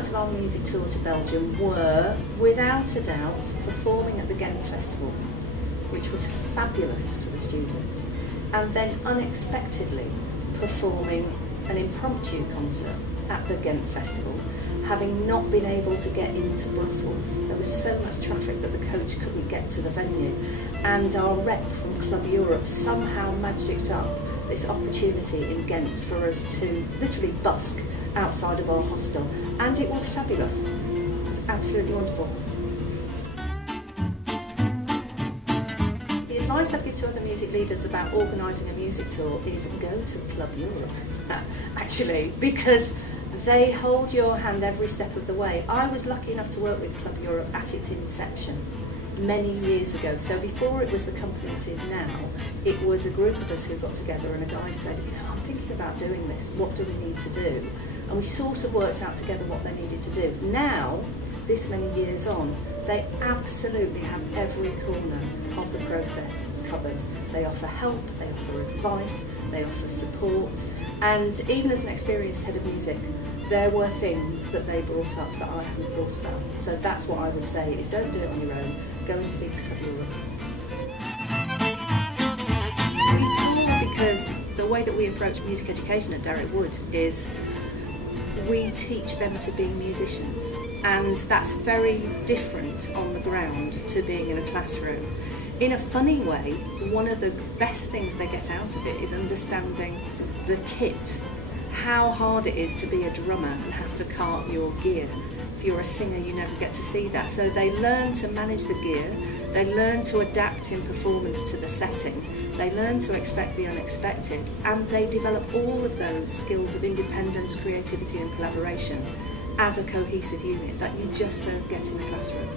highlights of our music tour to Belgium were, without a doubt, performing at the Ghent Festival, which was fabulous for the students, and then unexpectedly performing an impromptu concert at the Ghent Festival, having not been able to get into Brussels. There was so much traffic that the coach couldn't get to the venue, and our rep from Club Europe somehow magicked up this opportunity in Ghent for us to literally busk outside of our hostel, and it was fabulous. It was absolutely wonderful. The advice I'd give to other music leaders about organising a music tour is go to Club Europe, actually, because they hold your hand every step of the way. I was lucky enough to work with Club Europe at its inception many years ago. So before it was the company it is now, it was a group of us who got together and a guy said, I'm thinking about doing this, what do we need to do? And we sort of worked out together what they needed to do. Now, this many years on, they absolutely have every corner of the process covered. They offer help, they offer advice, they offer support, and even as an experienced head of music, there were things that they brought up that I hadn't thought about. So that's what I would say, is don't do it on your own, go and speak to Club Europe. We tour because the way that we approach music education at Derek Wood is we teach them to be musicians, and that's very different on the ground to being in a classroom. In a funny way, one of the best things they get out of it is understanding the kit, how hard it is to be a drummer and have to cart your gear. If you're a singer, you never get to see that. So they learn to manage the gear, they learn to adapt in performance to the setting, they learn to expect the unexpected, and they develop all of those skills of independence, creativity and collaboration as a cohesive unit that you just don't get in the classroom.